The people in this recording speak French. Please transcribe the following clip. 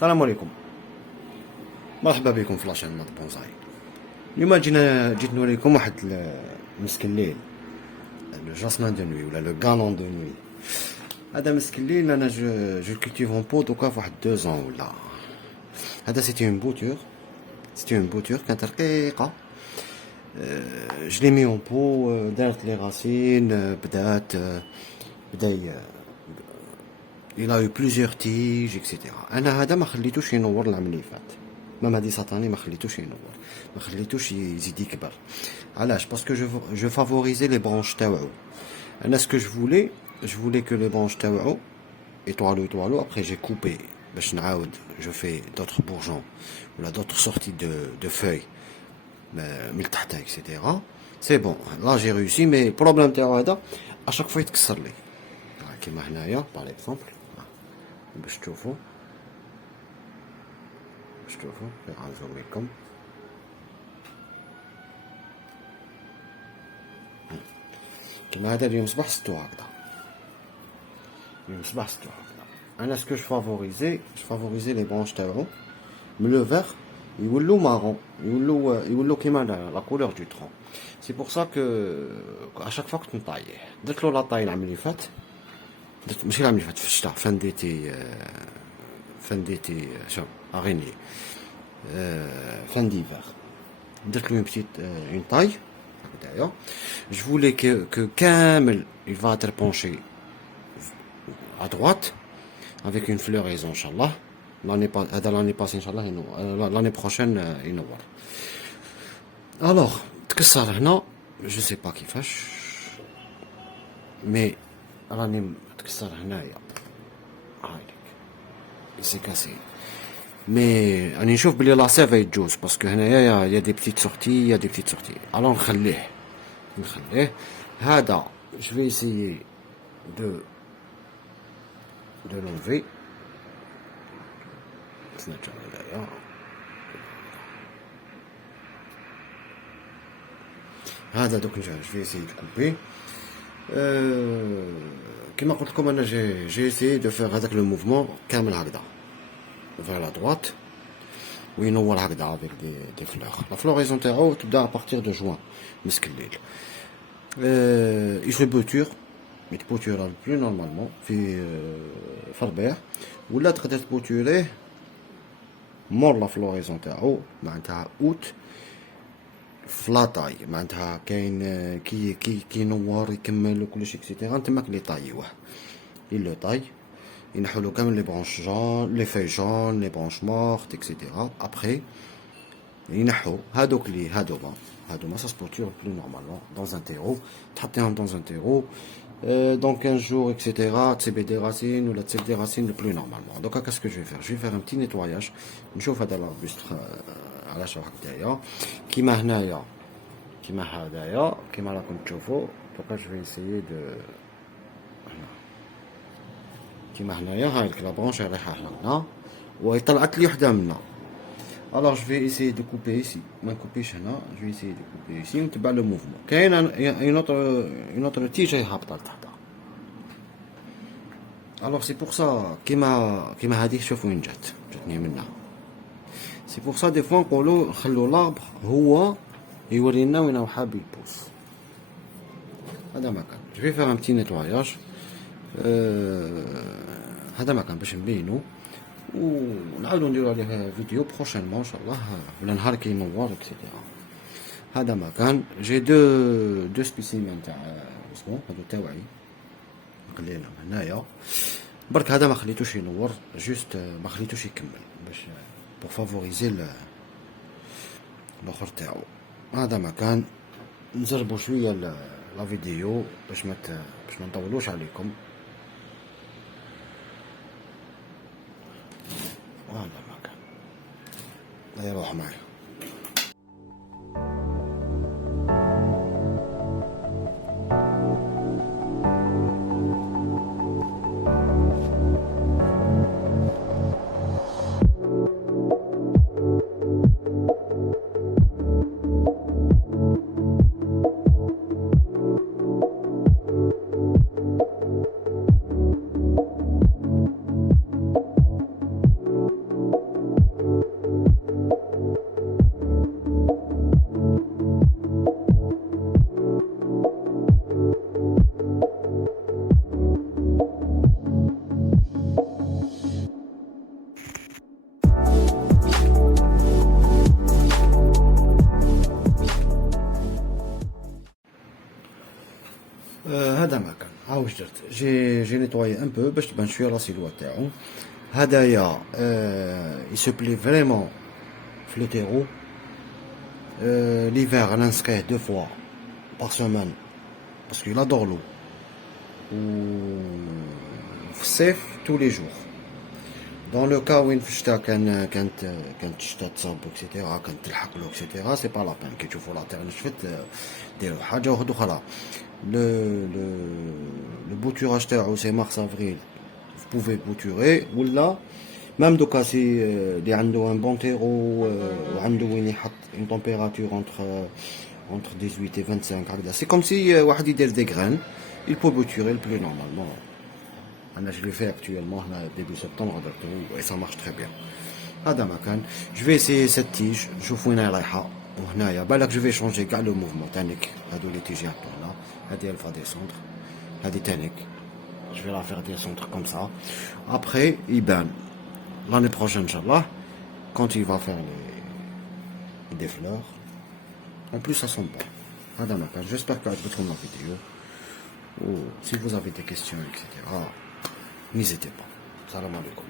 السلام عليكم، مرحبا بكم في لاشين مات بونزاي. اليوم جيت نوريكم واحد مسك الليل، لو جاسمان دو نوي ولا لو غالون دو نوي. هذا مسك الليل انا جو كولتيف اون بو دوكا فواحد 2 ans ولا. هذا سيتي اون بوتور كانت رقيقه. je l'ai mis en pot، دارت لي راسين، بدا il a eu plusieurs tiges etc. انا هذا ما خليتوش ينور العام اللي فات، مام هادي ساتاني ما خليتوش ينور، ما خليتوش يزيد يكبر. علاش؟ باسكو جو فافوريزي لي برونش تاوعو. انا سكو je voulais que les branches تاوعو يطوالو. après j'ai coupé باش نعاود je fais d'autres bourgeons ولا d'autres sorties de feuilles من التحت etc. c'est bon là j'ai réussi. mais البروبليم تاعو هذا à chaque fois يتكسر لي كيما هنايا par exemple. باش تشوفوا نعاودو لكم. كيما هذا اليوم صباح ستو هكذا، انا سكو فافوريزي لي برونش تاعو من لو فيغ يولو مارون، يولو كيما لا كولور دو ترون. سي بور سا كو ا شاك فوا كنت نطايح درت له لا طاي العام اللي فات، درت ماشي العام اللي فات في الشتاء فان ديتي شو اغيني فان ديفير درت له اون بتيت اون طاي هكذايا. je voulais que كامل il va être penché à droite avec une floraison inchallah l'année passée inchallah l'année prochaine ينور. alors تكسر هنا je sais pas كيفاش، مي راني تكسر هنايا هايليك سي كاسي. مي راني نشوف بلي لا سيف يجوز باسكو هنايا يا دي بتيت سورتي الوغ نخليه هذا. je vais essayer de l'enlever. هذا دوك نجي je vais essayer de couper. كما قلت لكم انا j'ai essayé de faire هذاك لو موفمون كامل هكذا vers la droite وينور هكذا avec des fleurs. la floraison تاعو تبدا à partir de juin مسك الليل. il se bouture يتبوتيرا بلو نورمالمون في الربيع، ولا تقدر تبوتيريه مور لا فلوريزون تاعو معناتها اوت فلاطاي، معناتها كاين كي نوار يكمل وكلشي اكسيتيرا تماك لي طايوه لو طاي ينحولو كامل لي برونش جون لي في جون لي برونش مورت اكسيتيرا. ابخي ينحو هادوما ça se bouture plus normalement dans un terreau، تحطيهم dans un terreau dans 15 jours etc. تسيبي دي راسين ولا تسيب دي راسين le plus normalement. donc qu'est-ce que je vais faire un petit nettoyage. نشوف هذا الاربوست علاش راح هكذايا كيما هنايا كيما هذايا كيما راكم تشوفوا. donc je vais essayer de كيما هنايا هايلك لا برونش رايحه هنا وطلعت لي وحده منا. alors je vais essayer de couper ici ما نكوبيش هنا. je vais essayer de couper ici ونتبع لو موفمون. كاين une autre tige هابطه لتحت. alors c'est pour ça كيما هذيك شوفوا وين جاتني منها. c'est pour ça des fois نقولوا نخلوا لاربر هو يورينا وين حاب يبوس. هذا ما كان je vais faire un petit nettoyage. هذا ما كان باش نبينو ونعاودو نديرو عليه فيديو بروشينمون ان شاء الله ولا نهار كي ينور اكسيتيرا. هذا ما كان جي دو سبيسيمين تاع اسمو هادو تاوعي نقليلهم هنايا برك. هذا ما خليتوش ينور جوست ما خليتوش يكمل باش بور فافوريزي الاخر تاعو. هذا ما كان نزربو شويه لا فيديو باش ما نطولوش عليكم. هذا ما كان لا يروح معي. هذا ما كان واش درت جي نيطوايي ان بو باش تبان شويه لا سيلوات تاعو. هدايا يسبلي فريمون في لو تيرو. l'hiver انا نسقيه 2 fois par semaine parce qu'il adore l'eau. وفي الصيف tous les jours. dans le cas وين في الشتاء كانت الشتاء تصاب اكسيتيرا كانت تلحق له اكسيتيرا سي با لا بان كي تشوفوا لا تير نشفت ديروا حاجه واحده اخرى. le bouturage تاعو سي مارس افريل vous pouvez bouturer ولا même دوكا سي اللي عنده ان بون تيرو وعنده وين يحط une température entre 18 et 25 هكذا سي كوم سي واحد يدير دي غران il peut bouturer le plus normalement. انا je le fais actuellement هنا début septembre et ça marche très bien. هذا ما كان je vais essayer cette tige نشوف وين رايحه. وهنايا بالك جو في شونجي كاع لو موفمون تانيك هادو لي تيجي هاكا هادي الفا ديسوندر هادي تانيك جو في لا فيغ ديسوندر كوم سا ابخي يبان لاني بروشين ان شاء الله كونت il va faire des fleurs en plus ça sent bon. هذا ما كان j'espère que عجبتكم لا فيديو و si vous avez des questions etc n'hésitez pas. السلام عليكم.